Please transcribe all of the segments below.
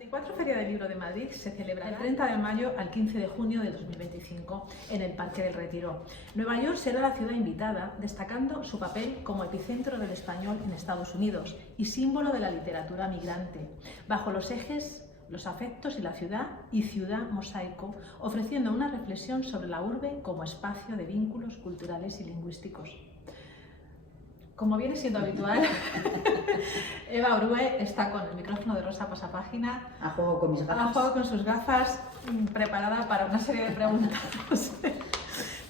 24 Feria del Libro de Madrid se celebrará del 30 de mayo al 15 de junio de 2025 en el Parque del Retiro. Nueva York será la ciudad invitada, destacando su papel como epicentro del español en Estados Unidos y símbolo de la literatura migrante, bajo los ejes Los afectos y la ciudad y Ciudad Mosaico, ofreciendo una reflexión sobre la urbe como espacio de vínculos culturales y lingüísticos. Como viene siendo habitual, Eva Orue está con el micrófono de Rosa Pasapágina. A juego con mis gafas. A juego con sus gafas, preparada para una serie de preguntas.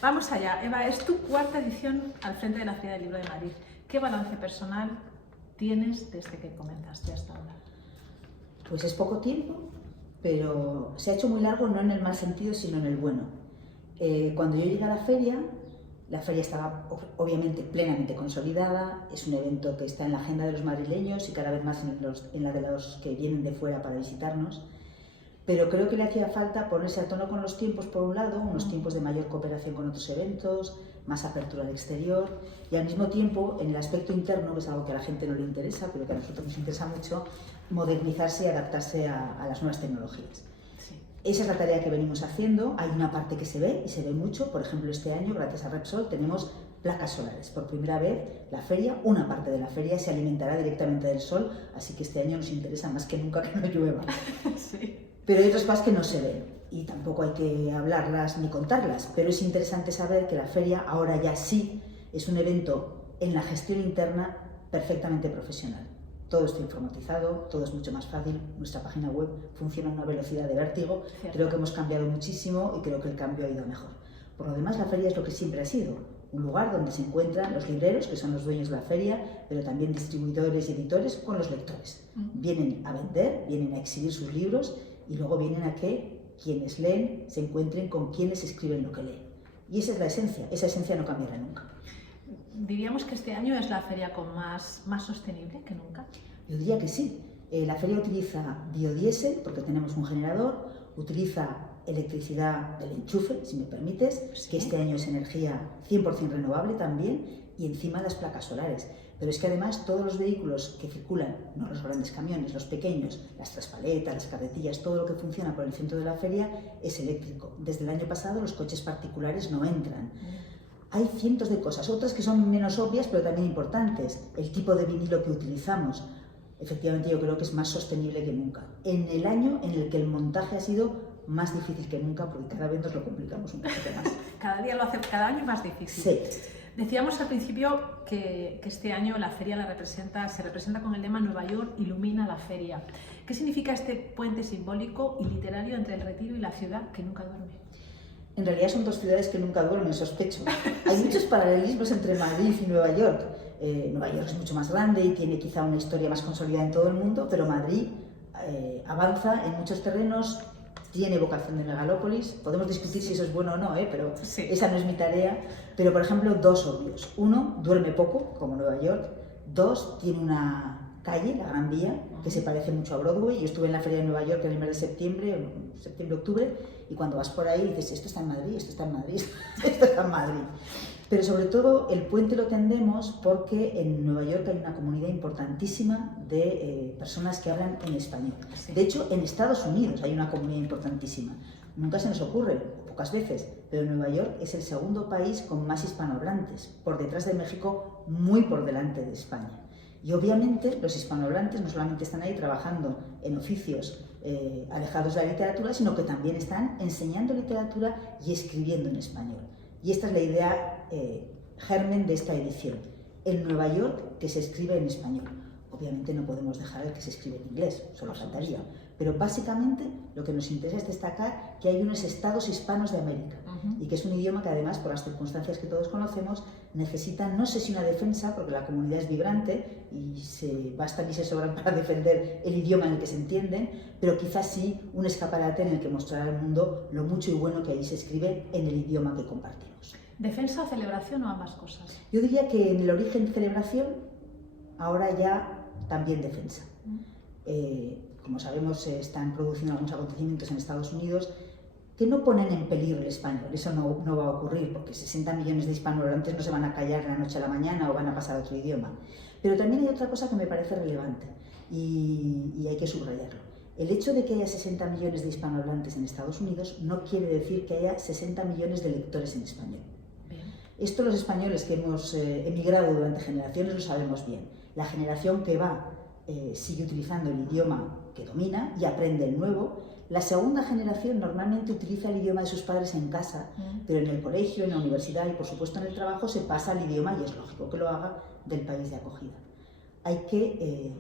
Vamos allá. Eva, es tu cuarta edición al frente de la Feria del Libro de Madrid. ¿Qué balance personal tienes desde que comenzaste hasta ahora? Pues es poco tiempo, pero se ha hecho muy largo, no en el mal sentido, sino en el bueno. Cuando yo llegué a la feria estaba obviamente plenamente consolidada, es un evento que está en la agenda de los madrileños y cada vez más en la de los que vienen de fuera para visitarnos, pero creo que le hacía falta ponerse a tono con los tiempos, por un lado, unos tiempos de mayor cooperación con otros eventos, más apertura al exterior y al mismo tiempo en el aspecto interno, que es algo que a la gente no le interesa, pero que a nosotros nos interesa mucho, modernizarse y adaptarse a las nuevas tecnologías. Esa es la tarea que venimos haciendo. Hay una parte que se ve, y se ve mucho. Por ejemplo, este año, gracias a Repsol, tenemos placas solares. Por primera vez, la feria, una parte de la feria, se alimentará directamente del sol, así que este año nos interesa más que nunca que no llueva. Sí. Pero hay otras cosas que no se ven, y tampoco hay que hablarlas ni contarlas, pero es interesante saber que la feria ahora ya sí es un evento en la gestión interna perfectamente profesional. Todo está informatizado, todo es mucho más fácil, nuestra página web funciona a una velocidad de vértigo. Cierto. Creo que hemos cambiado muchísimo y creo que el cambio ha ido mejor. Por lo demás, la feria es lo que siempre ha sido, un lugar donde se encuentran los libreros, que son los dueños de la feria, pero también distribuidores y editores con los lectores. Vienen a vender, vienen a exhibir sus libros y luego vienen a que quienes leen se encuentren con quienes escriben lo que leen. Y esa esencia no cambiará nunca. ¿Diríamos que este año es la feria con más sostenible que nunca? Yo diría que sí. La feria utiliza biodiesel, porque tenemos un generador, utiliza electricidad del enchufe, si me permites, sí, que este año es energía 100% renovable también, y encima las placas solares. Pero es que además todos los vehículos que circulan, no los grandes camiones, los pequeños, las traspaletas, las carretillas, todo lo que funciona por el centro de la feria es eléctrico. Desde el año pasado los coches particulares no entran. Hay cientos de cosas, otras que son menos obvias pero también importantes. El tipo de vinilo que utilizamos, efectivamente yo creo que es más sostenible que nunca. En el año en el que el montaje ha sido más difícil que nunca, porque cada vez nos lo complicamos un poquito más. Cada año más difícil. Sí. Decíamos al principio que este año la feria se representa con el lema Nueva York ilumina la feria. ¿Qué significa este puente simbólico y literario entre el Retiro y la ciudad que nunca duerme? En realidad son dos ciudades que nunca duermen, sospecho. Hay muchos paralelismos entre Madrid y Nueva York. Nueva York es mucho más grande y tiene quizá una historia más consolidada en todo el mundo, pero Madrid avanza en muchos terrenos, tiene vocación de megalópolis. Podemos discutir si eso es bueno o no, pero sí, esa no es mi tarea. Pero, por ejemplo, dos obvios. Uno, duerme poco, como Nueva York. Dos, tiene una calle, la Gran Vía, que se parece mucho a Broadway. Yo estuve en la feria de Nueva York en el mes de septiembre-octubre, y cuando vas por ahí dices, esto está en Madrid, esto está en Madrid, esto está en Madrid. Pero sobre todo el puente lo tendemos porque en Nueva York hay una comunidad importantísima de personas que hablan en español. Sí. De hecho, en Estados Unidos hay una comunidad importantísima. Nunca se nos ocurre, pocas veces, pero Nueva York es el segundo país con más hispanohablantes, por detrás de México, muy por delante de España. Y obviamente los hispanohablantes no solamente están ahí trabajando en oficios alejados de la literatura, sino que también están enseñando literatura y escribiendo en español. Y esta es la idea germen de esta edición. En Nueva York, que se escribe en español. Obviamente no podemos dejar el que se escribe en inglés, solo faltaría. Pero básicamente lo que nos interesa es destacar que hay unos estados hispanos de América y que es un idioma que además, por las circunstancias que todos conocemos, necesita, no sé si una defensa, porque la comunidad es vibrante y se bastan y se sobran para defender el idioma en el que se entienden, pero quizás sí un escaparate en el que mostrar al mundo lo mucho y bueno que allí se escribe en el idioma que compartimos. ¿Defensa o celebración o ambas cosas? Yo diría que en el origen celebración, ahora ya también defensa. Como sabemos, se están produciendo algunos acontecimientos en Estados Unidos que no ponen en peligro el español. Eso no va a ocurrir, porque 60 millones de hispanohablantes no se van a callar de la noche a la mañana o van a pasar a otro idioma. Pero también hay otra cosa que me parece relevante y hay que subrayarlo. El hecho de que haya 60 millones de hispanohablantes en Estados Unidos no quiere decir que haya 60 millones de lectores en español. Bien. Esto los españoles que hemos emigrado durante generaciones lo sabemos bien. La generación que va sigue utilizando el idioma que domina y aprende el nuevo. La segunda generación normalmente utiliza el idioma de sus padres en casa, pero en el colegio, en la universidad y por supuesto en el trabajo se pasa al idioma, y es lógico que lo haga, del país de acogida. Hay que,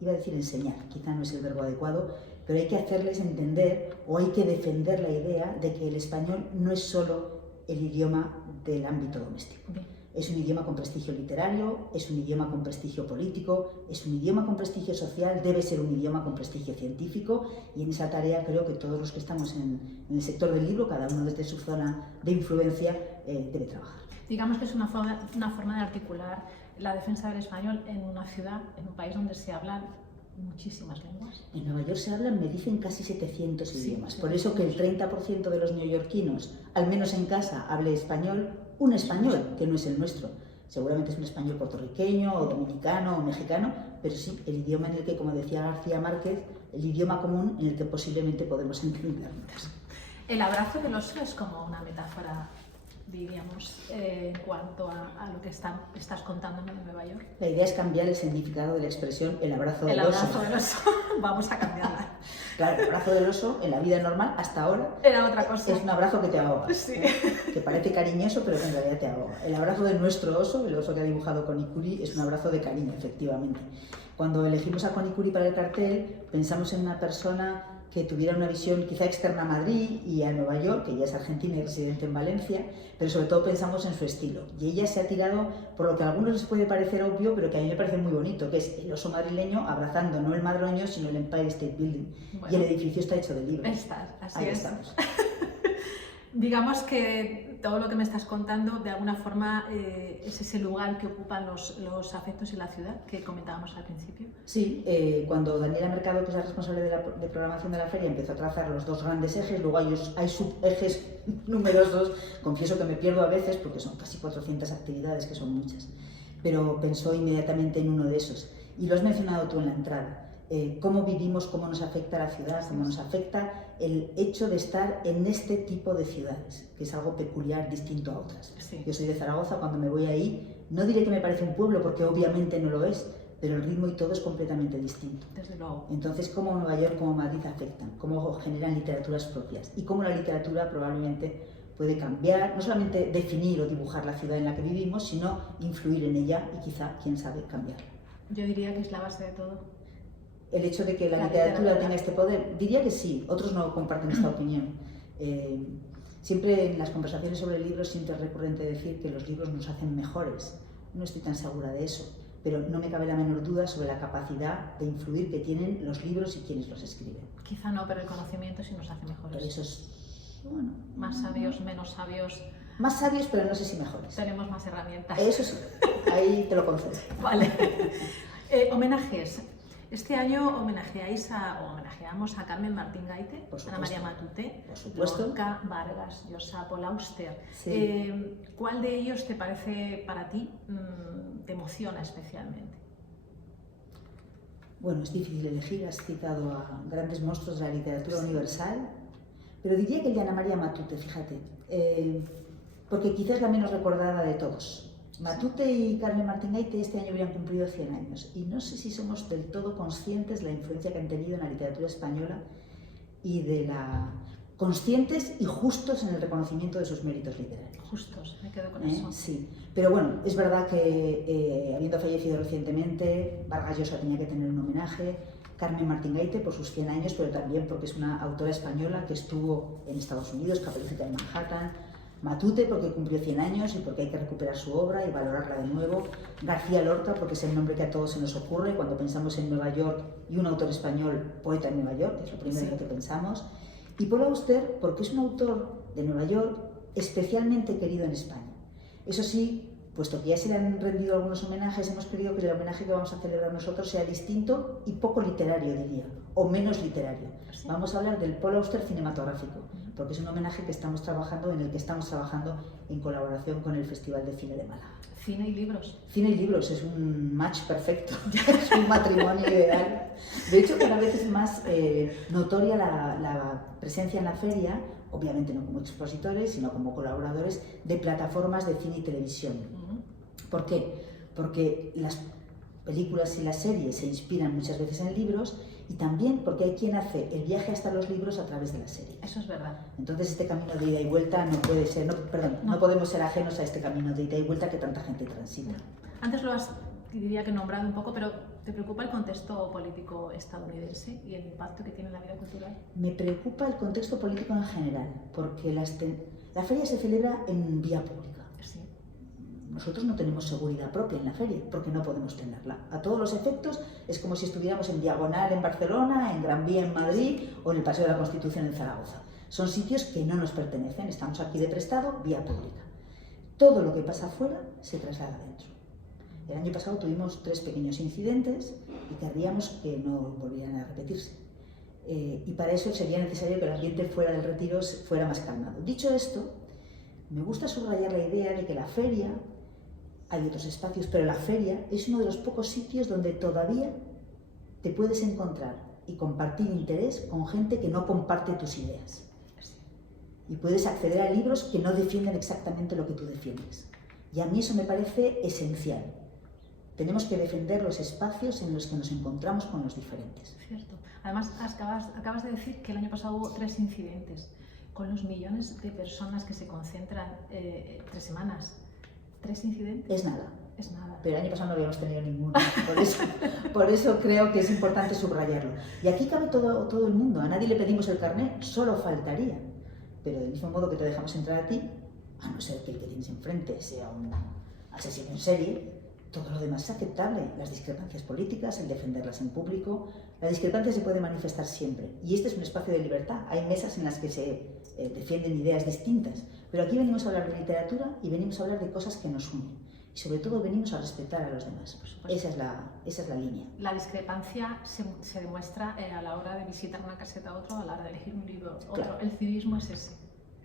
iba a decir enseñar, quizá no es el verbo adecuado, pero hay que hacerles entender o hay que defender la idea de que el español no es solo el idioma del ámbito doméstico. Bien. Es un idioma con prestigio literario, es un idioma con prestigio político, es un idioma con prestigio social, debe ser un idioma con prestigio científico, y en esa tarea creo que todos los que estamos en el sector del libro, cada uno desde su zona de influencia, debe trabajar. Digamos que es una forma de articular la defensa del español en una ciudad, en un país donde se hablan muchísimas lenguas. En Nueva York se hablan, me dicen, casi 700 Sí, idiomas. sí, Por eso que el 30% de los neoyorquinos, al menos en casa, hable español, un español que no es el nuestro. Seguramente es un español puertorriqueño o dominicano o mexicano, pero sí el idioma en el que, como decía García Márquez, el idioma común en el que posiblemente podemos entendernos. El abrazo del oso es como una metáfora, diríamos, en cuanto a lo que estás contándome de Nueva York. La idea es cambiar el significado de la expresión el abrazo del oso. El abrazo del oso, vamos a cambiarla. Claro, el abrazo del oso en la vida normal hasta ahora Era otra cosa. es un abrazo que te ahoga, Sí. que parece cariñoso pero que en realidad te ahoga. El abrazo de nuestro oso, el oso que ha dibujado Conicuri, es un abrazo de cariño, efectivamente. Cuando elegimos a Conicuri para el cartel, pensamos en una persona que tuviera una visión quizá externa a Madrid y a Nueva York, que ella es argentina y residente en Valencia, pero sobre todo pensamos en su estilo. Y ella se ha tirado por lo que a algunos les puede parecer obvio, pero que a mí me parece muy bonito, que es el oso madrileño abrazando no el Madroño, sino el Empire State Building. Bueno, y el edificio está hecho de libros. Así Ahí es. estamos. Digamos que todo lo que me estás contando, de alguna forma, es ese lugar que ocupan los afectos en la ciudad que comentábamos al principio. Sí, cuando Daniela Mercado, que es la responsable de programación de la feria, empezó a trazar los dos grandes ejes, luego hay subejes numerosos, confieso que me pierdo a veces porque son casi 400 actividades, que son muchas, pero pensó inmediatamente en uno de esos. Y lo has mencionado tú en la entrada. Cómo vivimos, cómo nos afecta la ciudad, cómo nos afecta el hecho de estar en este tipo de ciudades, que es algo peculiar, distinto a otras. Sí. Yo soy de Zaragoza, cuando me voy ahí, no diré que me parece un pueblo, porque obviamente no lo es, pero el ritmo y todo es completamente distinto. Desde luego. Entonces, cómo Nueva York, cómo Madrid afectan, cómo generan literaturas propias, y cómo la literatura probablemente puede cambiar, no solamente definir o dibujar la ciudad en la que vivimos, sino influir en ella y quizá, quién sabe, cambiarla. Yo diría que es la base de todo. El hecho de que la literatura tenga este poder, diría que sí, otros no comparten esta opinión. Siempre en las conversaciones sobre libros siempre es recurrente decir que los libros nos hacen mejores. No estoy tan segura de eso, pero no me cabe la menor duda sobre la capacidad de influir que tienen los libros y quienes los escriben. Quizá no, pero el conocimiento sí nos hace mejores. Pero eso es, bueno, Más sabios, menos sabios. más sabios, pero no sé si mejores. Tenemos más herramientas. Eso sí, ahí te lo concedo. Vale. Homenajes. Este año homenajeamos a Carmen Martín Gaite, Ana María Matute, Lorca, Vargas, Llosa, Paul Auster. Sí. ¿Cuál de ellos te parece para ti, te emociona especialmente? Bueno, es difícil elegir, has citado a grandes monstruos de la literatura universal, pero diría que el de Ana María Matute, fíjate, porque quizás es la menos recordada de todos. Matute y Carmen Martín Gaite este año habrían cumplido 100 años y no sé si somos del todo conscientes de la influencia que han tenido en la literatura española y de la conscientes y justos en el reconocimiento de sus méritos literarios. Justos, me quedo con eso. Sí, pero bueno, es verdad que habiendo fallecido recientemente, Vargas Llosa tenía que tener un homenaje, Carmen Martín Gaite por sus 100 años, pero también porque es una autora española que estuvo en Estados Unidos, Caperucita en Manhattan. Matute porque cumplió 100 años y porque hay que recuperar su obra y valorarla de nuevo. García Lorca porque es el nombre que a todos se nos ocurre cuando pensamos en Nueva York y un autor español, poeta en Nueva York, que es lo primero que pensamos. Y Paul Auster porque es un autor de Nueva York especialmente querido en España. Eso sí, puesto que ya se le han rendido algunos homenajes, hemos querido que el homenaje que vamos a celebrar nosotros sea distinto y poco literario, diría, o menos literario. Vamos a hablar del Paul Auster cinematográfico. porque es un homenaje en el que estamos trabajando en colaboración con el Festival de Cine de Málaga. Cine y libros. Cine y libros es un match perfecto, es un matrimonio ideal. De hecho, cada vez es más notoria la presencia en la feria, obviamente no como expositores, sino como colaboradores de plataformas de cine y televisión. ¿Por qué? Porque las películas y las series se inspiran muchas veces en libros, y también porque hay quien hace el viaje hasta los libros a través de las series. Eso es verdad. Entonces este camino de ida y vuelta no puede ser, no podemos ser ajenos a este camino de ida y vuelta que tanta gente transita. Antes lo has, diría que nombrado un poco, pero ¿te preocupa el contexto político estadounidense y el impacto que tiene en la vida cultural? Me preocupa el contexto político en general, porque la feria se celebra en vía pública. Sí. Nosotros no tenemos seguridad propia en la feria, porque no podemos tenerla. A todos los efectos es como si estuviéramos en Diagonal en Barcelona, en Gran Vía en Madrid o en el Paseo de la Constitución en Zaragoza. Son sitios que no nos pertenecen, estamos aquí de prestado, vía pública. Todo lo que pasa afuera se traslada adentro. El año pasado tuvimos 3 pequeños incidentes y querríamos que no volvieran a repetirse. Y para eso sería necesario que el ambiente fuera del retiro fuera más calmado. Dicho esto, me gusta subrayar la idea de que la feria, hay otros espacios, pero la feria es uno de los pocos sitios donde todavía te puedes encontrar y compartir interés con gente que no comparte tus ideas. Y puedes acceder a libros que no defienden exactamente lo que tú defiendes. Y a mí eso me parece esencial. Tenemos que defender los espacios en los que nos encontramos con los diferentes. Cierto. Además, acabas de decir que el año pasado hubo 3 incidentes. Con los millones de personas que se concentran 3 semanas. 3 incidentes. Es nada. Es nada. Pero el año pasado no habíamos tenido ninguno. Por eso creo que es importante subrayarlo. Y aquí cabe todo el mundo. A nadie le pedimos el carnet, solo faltaría. Pero del mismo modo que te dejamos entrar a ti, a no ser que el que tienes enfrente sea un asesino en serie, todo lo demás es aceptable. Las discrepancias políticas, el defenderlas en público, la discrepancia se puede manifestar siempre. Y este es un espacio de libertad. Hay mesas en las que se defienden ideas distintas. Pero aquí venimos a hablar de literatura y venimos a hablar de cosas que nos unen. Y sobre todo venimos a respetar a los demás. Esa es la línea. La discrepancia se demuestra a la hora de visitar una caseta a otro, a la hora de elegir un libro otro. Claro. El civismo es ese.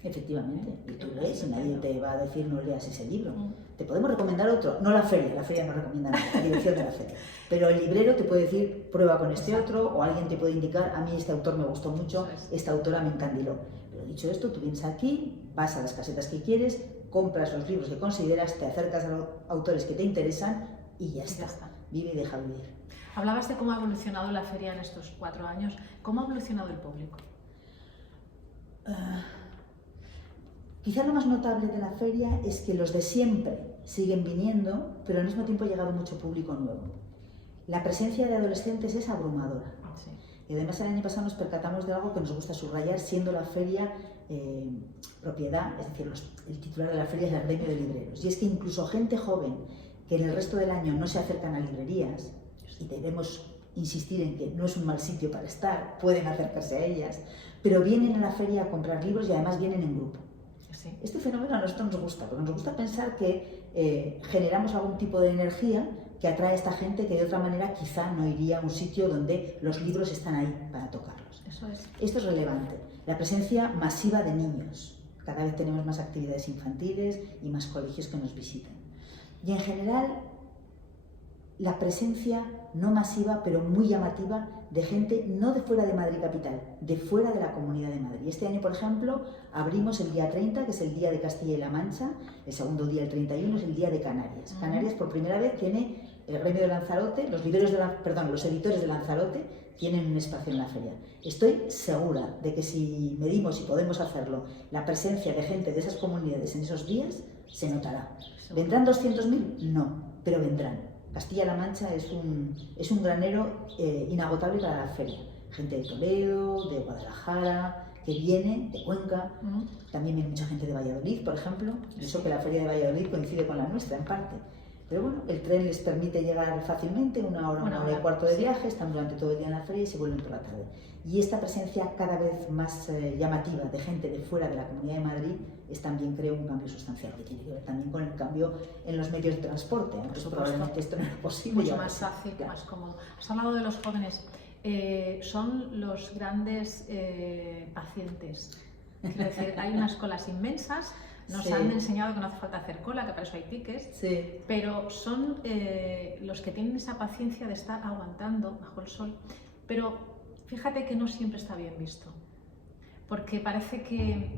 Efectivamente. Y tú lees y nadie te va a decir no leas ese libro. Te podemos recomendar otro. No la feria no recomienda nada, la dirección de la feria. Pero el librero te puede decir prueba con este otro, o alguien te puede indicar a mí este autor me gustó mucho, esta autora me encandiló. Pero dicho esto, tú vienes aquí, vas a las casetas que quieres, compras los libros que consideras, te acercas a los autores que te interesan y ya está. Vive y deja vivir. Hablabas de cómo ha evolucionado la feria en estos 4 años. ¿Cómo ha evolucionado el público? Quizá lo más notable de la feria es que los de siempre siguen viniendo, pero al mismo tiempo ha llegado mucho público nuevo. La presencia de adolescentes es abrumadora. Sí. Y además el año pasado nos percatamos de algo que nos gusta subrayar, siendo la feria propiedad, es decir, el titular de la feria es el gremio de libreros. Y es que incluso gente joven que en el resto del año no se acercan a librerías, y debemos insistir en que no es un mal sitio para estar, pueden acercarse a ellas, pero vienen a la feria a comprar libros y además vienen en grupo. Sí. Este fenómeno a nosotros nos gusta, porque nos gusta pensar que generamos algún tipo de energía que atrae a esta gente que de otra manera quizá no iría a un sitio donde los libros están ahí para tocarlos. Eso es. Esto es relevante. La presencia masiva de niños. Cada vez tenemos más actividades infantiles y más colegios que nos visitan. Y en general, la presencia no masiva, pero muy llamativa, de gente no de fuera de Madrid capital, de fuera de la Comunidad de Madrid. Este año, por ejemplo, abrimos el día 30, que es el día de Castilla y La Mancha, el segundo día, el 31, es el día de Canarias. Canarias, por primera vez, tiene el gremio de Lanzarote, los editores de Lanzarote tienen un espacio en la feria. Estoy segura de que si medimos y podemos hacerlo, la presencia de gente de esas comunidades en esos días se notará. ¿Vendrán 200.000? No, pero vendrán. Castilla-La Mancha es un granero inagotable para la feria. Gente de Toledo, de Guadalajara, que viene, de Cuenca. También viene mucha gente de Valladolid, por ejemplo. Eso que la feria de Valladolid coincide con la nuestra, en parte. Pero bueno, el tren les permite llegar fácilmente, una hora y cuarto de viaje, están durante todo el día en la feria y se vuelven por la tarde. Y esta presencia cada vez más llamativa de gente de fuera de la Comunidad de Madrid es también, creo, un cambio sustancial que tiene que ver también con el cambio en los medios de transporte, aunque probablemente esto no es posible. Mucho más fácil, claro. Más cómodo. Has hablado de los jóvenes. ¿Son los grandes pacientes Quiero decir, hay unas colas inmensas, nos Sí. han enseñado que no hace falta hacer cola, que para eso hay tickets, Sí. pero son los que tienen esa paciencia de estar aguantando bajo el sol. Pero fíjate que no siempre está bien visto, porque parece que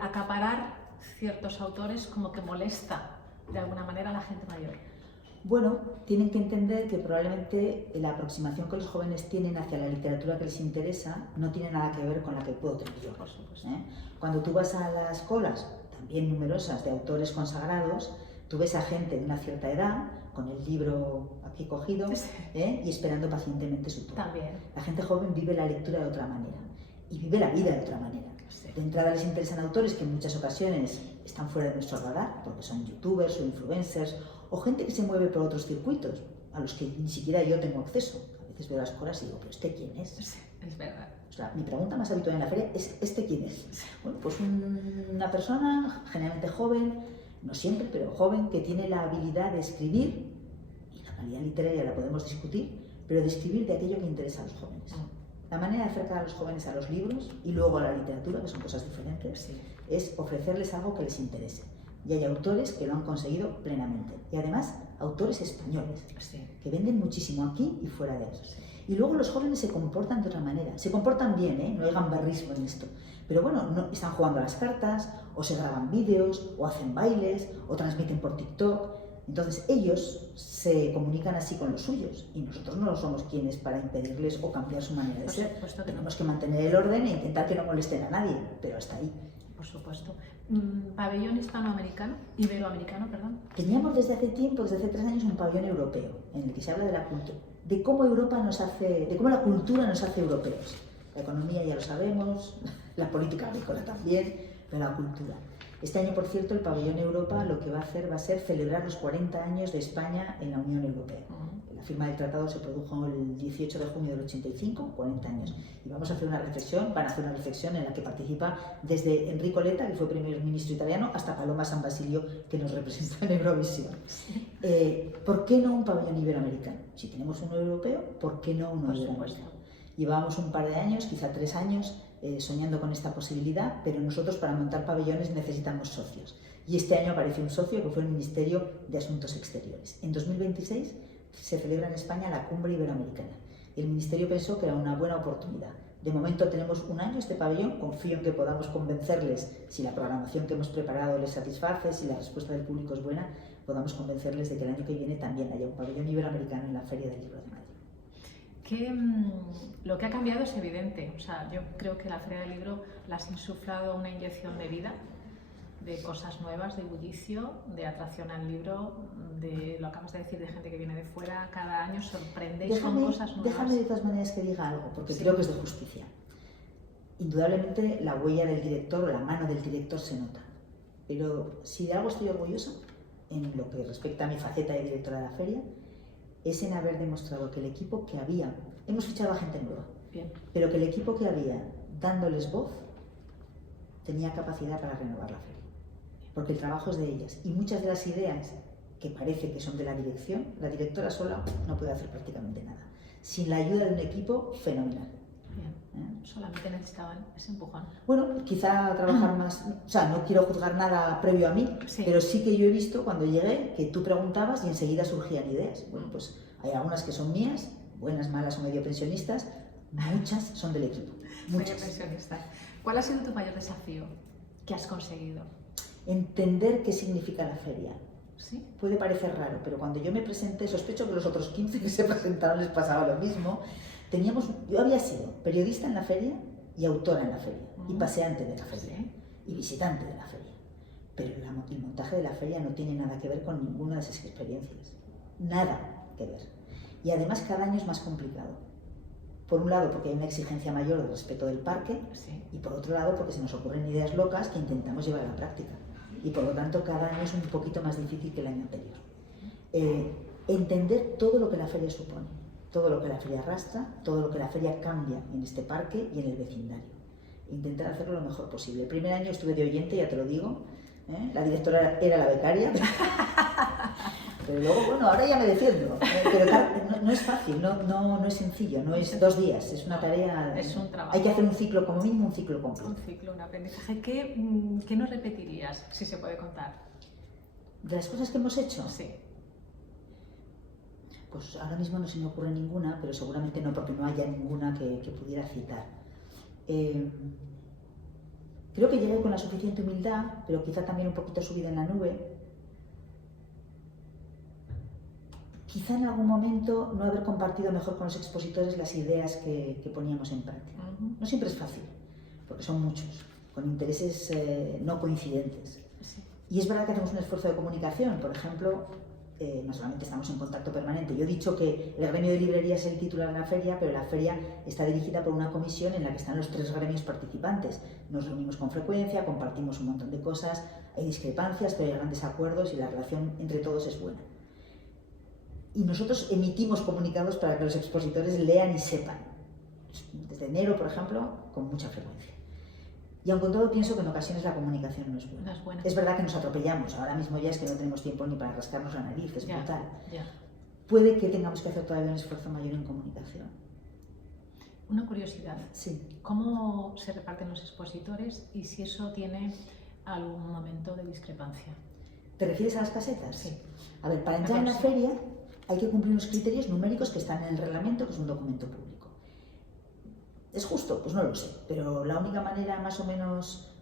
acaparar ciertos autores como que molesta de alguna manera a la gente mayor. Bueno, tienen que entender que probablemente la aproximación que los jóvenes tienen hacia la literatura que les interesa no tiene nada que ver con la que puedo tener yo. Por supuesto. Cuando tú vas a las colas, también numerosas, de autores consagrados, tú ves a gente de una cierta edad, con el libro aquí cogido, Sí. y esperando pacientemente su turno. También. La gente joven vive la lectura de otra manera y vive la vida de otra manera. Sí. De entrada les interesan autores que en muchas ocasiones están fuera de nuestro radar, porque son youtubers o influencers, o gente que se mueve por otros circuitos, a los que ni siquiera yo tengo acceso. A veces veo las colas y digo, ¿pero este quién es? Sí, es verdad. O sea, mi pregunta más habitual en la feria es, ¿este quién es? Bueno, pues una persona generalmente joven, no siempre, pero joven, que tiene la habilidad de escribir, y la calidad literaria la podemos discutir, pero de escribir de aquello que interesa a los jóvenes. La manera de acercar a los jóvenes a los libros y luego a la literatura, que son cosas diferentes, Sí. es ofrecerles algo que les interese. Y hay autores que lo han conseguido plenamente. Y además, autores españoles, Sí. que venden muchísimo aquí y fuera de ellos. Y luego los jóvenes se comportan de otra manera. Se comportan bien, no hay gamberrismo en esto. Pero bueno, no, están jugando a las cartas, o se graban vídeos, o hacen bailes, o transmiten por TikTok. Entonces ellos se comunican así con los suyos y nosotros no somos quienes para impedirles o cambiar su manera de Por ser. supuesto que no. Tenemos que mantener el orden e intentar que no molesten a nadie, pero hasta ahí. Por supuesto. Pabellón hispanoamericano, iberoamericano, perdón. Teníamos desde hace tiempo, desde hace 3 años, un pabellón europeo en el que se habla de la cultura, de cómo Europa nos hace, de cómo la cultura nos hace europeos. La economía ya lo sabemos, la política agrícola también, pero la cultura. Este año, por cierto, el pabellón Europa lo que va a hacer va a ser celebrar los 40 años de España en la Unión Europea. La firma del tratado se produjo el 18 de junio del 85, 40 años. Y vamos a hacer una reflexión, van a hacer una reflexión en la que participa desde Enrico Letta, que fue primer ministro italiano, hasta Paloma San Basilio, que nos representa en Eurovisión. ¿Por qué no un pabellón iberoamericano? Si tenemos uno europeo, ¿por qué no uno iberoamericano? Llevábamos un par de años, quizá 3 años, soñando con esta posibilidad, pero nosotros para montar pabellones necesitamos socios. Y este año apareció un socio que fue el Ministerio de Asuntos Exteriores. En 2026 se celebra en España la Cumbre Iberoamericana. El Ministerio pensó que era una buena oportunidad. De momento tenemos un año este pabellón, confío en que podamos convencerles, si la programación que hemos preparado les satisface, si la respuesta del público es buena, podamos convencerles de que el año que viene también haya un pabellón iberoamericano en la Feria del Libro de Madrid. Lo que ha cambiado es evidente. O sea, yo creo que la Feria del Libro la has insuflado una inyección de vida, de cosas nuevas, de bullicio, de atracción al libro, de, lo acabas de decir, de gente que viene de fuera. Cada año sorprendéis con cosas nuevas. Déjame de todas maneras que diga algo, porque Sí. creo que es de justicia. Indudablemente la huella del director o la mano del director se nota. Pero si de algo estoy orgullosa, en lo que respecta a mi faceta de directora de la feria, es en haber demostrado que el equipo que había, hemos fichado a gente nueva, Bien. pero que el equipo que había, dándoles voz, tenía capacidad para renovar la feria. Porque el trabajo es de ellas. Y muchas de las ideas que parece que son de la dirección, la directora sola no puede hacer prácticamente nada. Sin la ayuda de un equipo, fenomenal. Bien. Solamente necesitaban ese empujón. Bueno, quizá trabajar más, o sea, no quiero juzgar nada previo a mí, Sí. pero sí que yo he visto cuando llegué que tú preguntabas y enseguida surgían ideas. Bueno, pues hay algunas que son mías, buenas, malas o medio pensionistas, muchas son del equipo, Medio muchas. pensionista. ¿Cuál ha sido tu mayor desafío que has conseguido? Entender qué significa la feria. ¿Sí? Puede parecer raro, pero cuando yo me presenté, sospecho que los otros 15 que se presentaron les pasaba lo mismo. Yo había sido periodista en la feria y autora en la feria, y paseante de la feria, Sí. y visitante de la feria. Pero el montaje de la feria no tiene nada que ver con ninguna de esas experiencias. Nada que ver. Y además cada año es más complicado. Por un lado porque hay una exigencia mayor de respeto del parque, Sí. y por otro lado porque se nos ocurren ideas locas que intentamos llevar a la práctica. Y por lo tanto cada año es un poquito más difícil que el año anterior. Entender todo lo que la feria supone, todo lo que la feria arrastra, todo lo que la feria cambia en este parque y en el vecindario. Intentar hacerlo lo mejor posible. El primer año estuve de oyente, ya te lo digo, la directora era la becaria, pero luego, bueno, ahora ya me defiendo. Pero no es fácil, no es sencillo, no es 2 días, es una tarea. Es un trabajo. Hay que hacer un ciclo, como mínimo un ciclo completo. Un ciclo, un aprendizaje. ¿Qué nos repetirías, si se puede contar? ¿De las cosas que hemos hecho? Sí. Pues ahora mismo no se me ocurre ninguna, pero seguramente no, porque no haya ninguna que pudiera citar. Creo que llegué con la suficiente humildad, pero quizá también un poquito subida en la nube. Quizá en algún momento no haber compartido mejor con los expositores las ideas que poníamos en práctica. No siempre es fácil, porque son muchos, con intereses no coincidentes. Sí. Y es verdad que hacemos un esfuerzo de comunicación. Por ejemplo, no solamente estamos en contacto permanente. Yo he dicho que el gremio de librerías es el titular de la feria, pero la feria está dirigida por una comisión en la que están los 3 gremios participantes. Nos reunimos con frecuencia, compartimos un montón de cosas, hay discrepancias, pero hay grandes acuerdos y la relación entre todos es buena. Y nosotros emitimos comunicados para que los expositores lean y sepan. Desde enero, por ejemplo, con mucha frecuencia. Y aun con todo pienso que en ocasiones la comunicación no es buena. No es buena. Es verdad que nos atropellamos. Ahora mismo ya es que no tenemos tiempo ni para rascarnos la nariz, es brutal. Ya. Puede que tengamos que hacer todavía un esfuerzo mayor en comunicación. Una curiosidad. Sí. ¿Cómo se reparten los expositores y si eso tiene algún momento de discrepancia? ¿Te refieres a las casetas? Sí. A ver, para entrar en la feria hay que cumplir unos criterios numéricos que están en el reglamento, que es un documento público. ¿Es justo? Pues no lo sé, pero la única manera más o menos,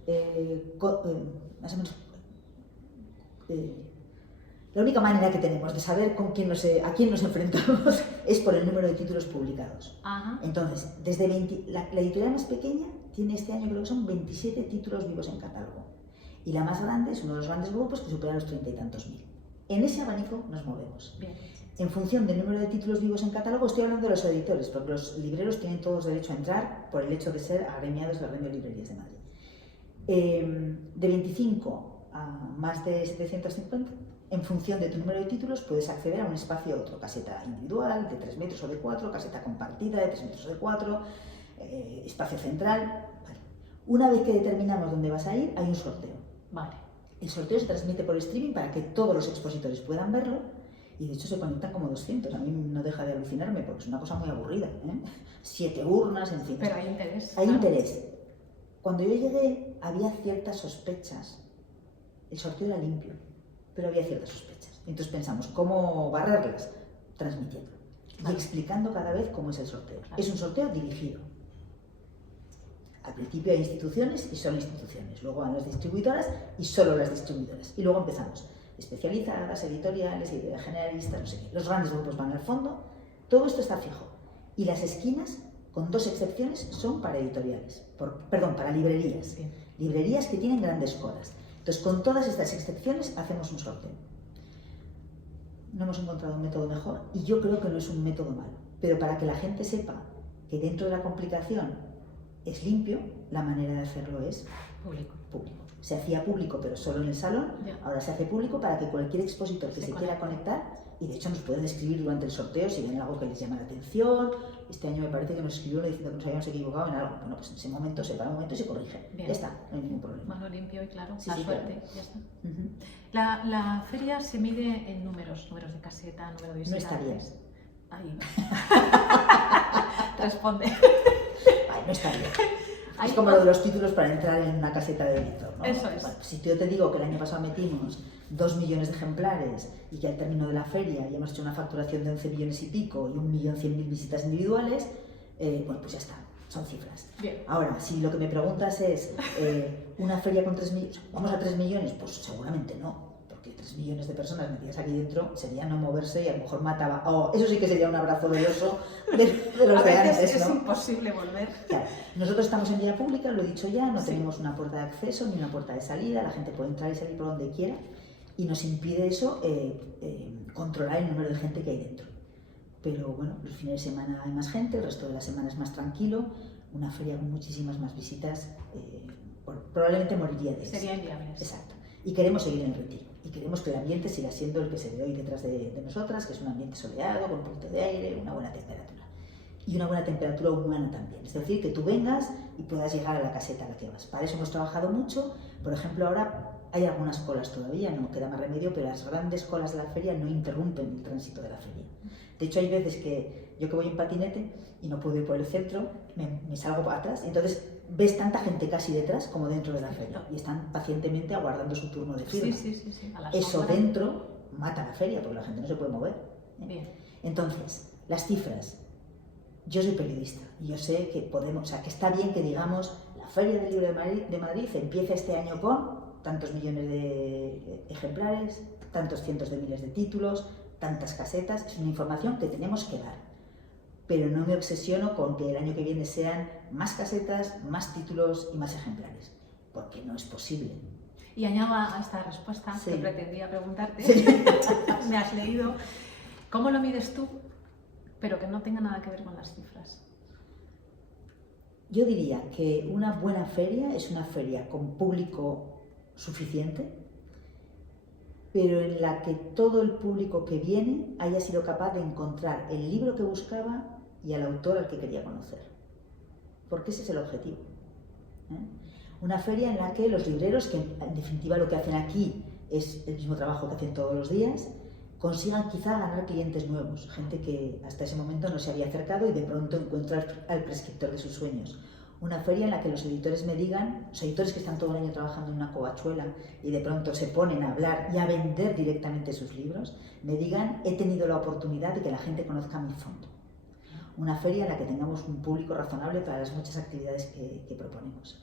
la única manera que tenemos de saber a quién nos enfrentamos es por el número de títulos publicados. Ajá. Entonces, desde la editorial más pequeña tiene este año, creo que son 27 títulos vivos en catálogo. Y la más grande es uno de los grandes grupos que supera los 30 y tantos mil. En ese abanico nos movemos. Bien. En función del número de títulos vivos en catálogo, estoy hablando de los editores, porque los libreros tienen todos derecho a entrar por el hecho de ser agremiados del Gremio de Librerías de Madrid. De 25 a más de 750, en función de tu número de títulos, puedes acceder a un espacio u otro. Caseta individual, de 3 metros o de 4, caseta compartida, de 3 metros o de 4, espacio central. Vale. Una vez que determinamos dónde vas a ir, hay un sorteo. Vale. El sorteo se transmite por streaming para que todos los expositores puedan verlo. Y de hecho se conectan como 200. A mí no deja de alucinarme porque es una cosa muy aburrida. 7 urnas, en fin. Pero hay interés. Hay interés. Cuando yo llegué había ciertas sospechas. El sorteo era limpio, pero había ciertas sospechas. Entonces pensamos, ¿cómo barrerlas? Transmitiendo. Y explicando cada vez cómo es el sorteo. Claro. Es un sorteo dirigido. Al principio hay instituciones y solo instituciones. Luego van las distribuidoras y solo las distribuidoras. Y luego empezamos. Especializadas, editoriales, generalistas, no sé qué. Los grandes grupos van al fondo, todo esto está fijo. Y las esquinas, con 2 excepciones, son para editoriales, para librerías. Bien. Librerías que tienen grandes colas. Entonces, con todas estas excepciones, hacemos un sorteo. No hemos encontrado un método mejor y yo creo que no es un método malo. Pero para que la gente sepa que dentro de la complicación es limpio, la manera de hacerlo es público. Se hacía público, pero solo en el salón. Ya. Ahora se hace público para que cualquier expositor que se quiera conectar, y de hecho nos pueden escribir durante el sorteo si ven algo que les llama la atención. Este año me parece que nos escribió uno diciendo que nos habíamos equivocado en algo. Bueno, pues en ese momento se para un momento y se corrige. Bien. Ya está, no hay ningún problema. Mano limpio y claro, Sí, la sí, suerte, claro. ya está. Uh-huh. La feria se mide en números de caseta, número de No está bien. Ahí. Responde. Ay, no está bien. Es como lo de los títulos para entrar en una caseta de editor, ¿no? Eso es. Bueno, si yo te digo que el año pasado metimos 2 millones de ejemplares y que al término de la feria ya hemos hecho una facturación de 11 millones y pico y 1.100.000 visitas individuales, bueno, pues ya está, son cifras. Bien. Ahora, si lo que me preguntas es una feria con 3 millones, ¿vamos a 3 millones? Pues seguramente no. Porque 3 millones de personas metidas aquí dentro sería no moverse y a lo mejor mataba. Oh, eso sí que sería un abrazo del oso de los de antes, es ¿no? imposible volver. Claro. Nosotros estamos en vía pública, lo he dicho ya, no tenemos una puerta de acceso ni una puerta de salida, la gente puede entrar y salir por donde quiera y nos impide eso controlar el número de gente que hay dentro. Pero bueno, los fines de semana hay más gente, el resto de la semana es más tranquilo, una feria con muchísimas más visitas probablemente moriría de eso. Sería inviable. Exacto. Y queremos seguir en el retiro. Y queremos que el ambiente siga siendo el que se ve hoy detrás de nosotras, que es un ambiente soleado, con un poquito de aire, una buena temperatura. Y una buena temperatura humana también. Es decir, que tú vengas y puedas llegar a la caseta a la que vas. Para eso hemos trabajado mucho. Por ejemplo, ahora Hay algunas colas todavía, no queda más remedio, pero las grandes colas de la feria no interrumpen el tránsito de la feria. De hecho, hay veces que yo que voy en patinete y no puedo ir por el centro, me salgo para atrás, y entonces ves tanta gente casi detrás como dentro de la feria y están pacientemente aguardando su turno de firma. Sí. Eso dentro mata la feria porque la gente no se puede mover. Bien. Entonces, las cifras. Yo soy periodista y yo sé que podemos, o sea, que está bien que digamos la Feria del Libro de Madrid empieza este año con tantos millones de ejemplares, tantos cientos de miles de títulos, tantas casetas. Es una información que tenemos que dar. Pero no me obsesiono con que el año que viene sean más casetas, más títulos y más ejemplares, porque no es posible. Y añado a esta respuesta Sí. que pretendía preguntarte, Sí. me has leído, ¿cómo lo mides tú, pero que no tenga nada que ver con las cifras? Yo diría que una buena feria es una feria con público suficiente, pero en la que todo el público que viene haya sido capaz de encontrar el libro que buscaba y al autor al que quería conocer. Porque ese es el objetivo. Una feria en la que los libreros, que en definitiva lo que hacen aquí es el mismo trabajo que hacen todos los días, consigan quizá ganar clientes nuevos, gente que hasta ese momento no se había acercado y de pronto encuentra al prescriptor de sus sueños. Una feria en la que los editores me digan, los editores que están todo el año trabajando en una covachuela y de pronto se ponen a hablar y a vender directamente sus libros, me digan, he tenido la oportunidad de que la gente conozca mi fondo. Una feria en la que tengamos un público razonable para las muchas actividades que proponemos.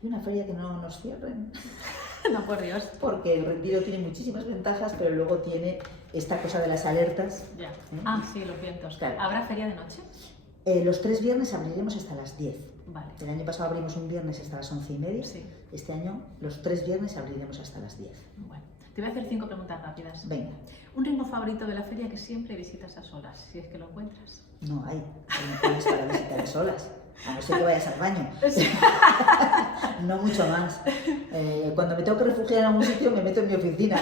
Y una feria que no nos cierren. No, por Dios. Porque el retiro tiene muchísimas ventajas, pero luego tiene esta cosa de las alertas. Ya. Ah, sí, los vientos. Claro. ¿Habrá feria de noche? Los 3 viernes abriremos hasta las 10. Vale. El año pasado abrimos un viernes hasta las 11:30. Sí. Este año los 3 viernes abriremos hasta las 10. Bueno, te voy a hacer 5 preguntas rápidas. Venga. Un ritmo favorito de la feria que siempre visitas a solas, si es que lo encuentras. No hay rincones para visitar solas, a no ser que vayas al baño. No mucho más. Cuando me tengo que refugiar en algún sitio me meto en mi oficina.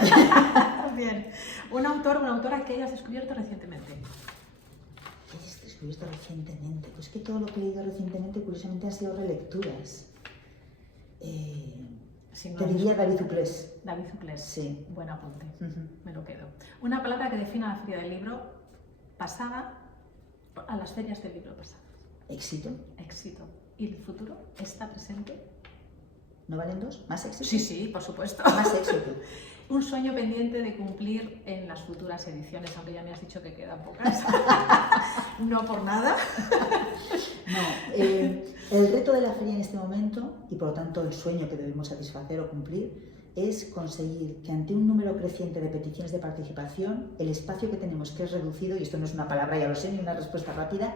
Bien. Un autor o una autora que hayas descubierto recientemente. ¿Qué has descubierto recientemente? Pues que todo lo que he leído recientemente, curiosamente, han sido relecturas. Si no Te diría David Uclés. David Uclés. Sí. Buen apunte. Uh-huh. Me lo quedo. Una palabra que defina la Feria del Libro pasada a las ferias del libro pasadas. Éxito. Éxito. ¿Y el futuro? ¿Está presente? ¿No valen 2? ¿Más éxito? Sí, por supuesto. Más éxito. Un sueño pendiente de cumplir en las futuras ediciones, aunque ya me has dicho que quedan pocas. No por nada. No, el reto de la feria en este momento, y por lo tanto el sueño que debemos satisfacer o cumplir, es conseguir que ante un número creciente de peticiones de participación, el espacio que tenemos, que es reducido, y esto no es una palabra, ya lo sé, ni una respuesta rápida,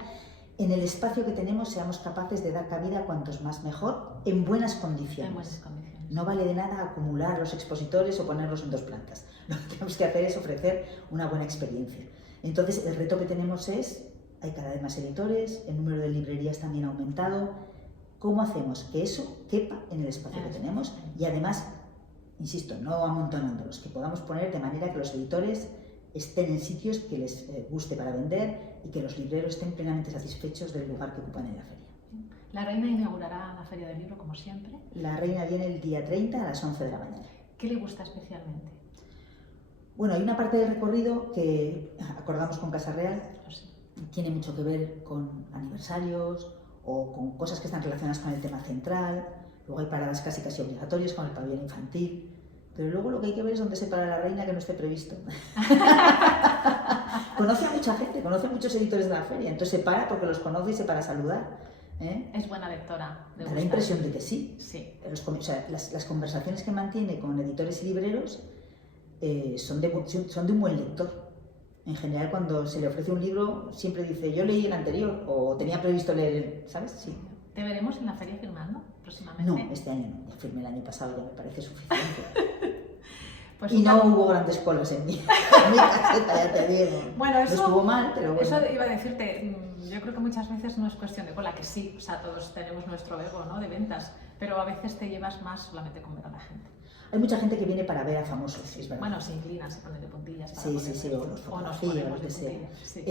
en el espacio que tenemos seamos capaces de dar cabida a cuantos más mejor, en buenas condiciones. En buenas condiciones. No vale de nada acumular los expositores o ponerlos en 2 plantas. Lo que tenemos que hacer es ofrecer una buena experiencia. Entonces, el reto que tenemos es, hay cada vez más editores, el número de librerías también ha aumentado. ¿Cómo hacemos que eso quepa en el espacio que tenemos? Y además, insisto, no amontonándolos, que podamos poner de manera que los editores estén en sitios que les guste para vender y que los libreros estén plenamente satisfechos del lugar que ocupan en la feria. La reina inaugurará la Feria del Libro, como siempre. La reina viene el día 30 a las 11 de la mañana. ¿Qué le gusta especialmente? Bueno, hay una parte del recorrido que acordamos con Casa Real, tiene mucho que ver con aniversarios o con cosas que están relacionadas con el tema central. Luego hay paradas casi obligatorias con el pabellón infantil. Pero luego lo que hay que ver es dónde se para la reina que no esté previsto. Conoce a mucha gente, conoce a muchos editores de la feria, entonces se para porque los conoce y se para a saludar. Es buena lectora. Da la impresión de que sí. Sí. Las conversaciones que mantiene con editores y libreros son de un buen lector. En general, cuando se le ofrece un libro, siempre dice, yo leí el anterior o tenía previsto leer, ¿sabes? Sí. ¿Te veremos en la feria firmando próximamente? No, este año no. Ya firmé el año pasado, ya me parece suficiente. Pues y no hubo grandes colas en mi caseta, ya te digo. Bueno, eso, no estuvo mal, pero bueno. Eso iba a decirte, yo creo que muchas veces no es cuestión de cola, que sí, o sea, todos tenemos nuestro ego, ¿no?, de ventas, pero a veces te llevas más solamente con ver a la gente. Hay mucha gente que viene para ver a famosos, es verdad. Bueno, se inclinan, se ponen de puntillas. Sí, o los fotografías, lo que sea. Sí.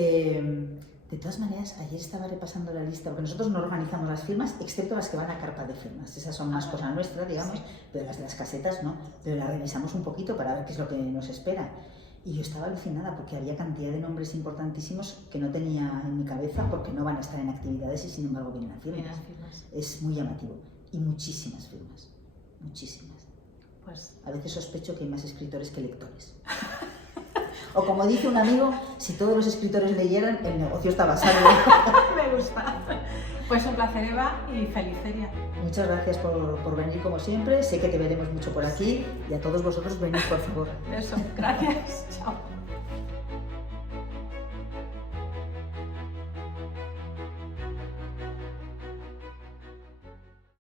De todas maneras, ayer estaba repasando la lista, porque nosotros no organizamos las firmas, excepto las que van a carpa de firmas. Esas son más cosa nuestra, digamos, Sí. pero las de las casetas no. Pero las revisamos un poquito para ver qué es lo que nos espera. Y yo estaba alucinada porque había cantidad de nombres importantísimos que no tenía en mi cabeza porque no van a estar en actividades y sin embargo vienen a firmas. Vienen firmas. Es muy llamativo. Y muchísimas firmas. Muchísimas. Pues A veces sospecho que hay más escritores que lectores. O como dice un amigo, si todos los escritores leyeran, el negocio estaba salvo. me gusta. Pues un placer, Eva, y feliz feria. Muchas gracias por venir como siempre. Sé que te veremos mucho por aquí y a todos vosotros venid por favor. Eso, gracias. Chao.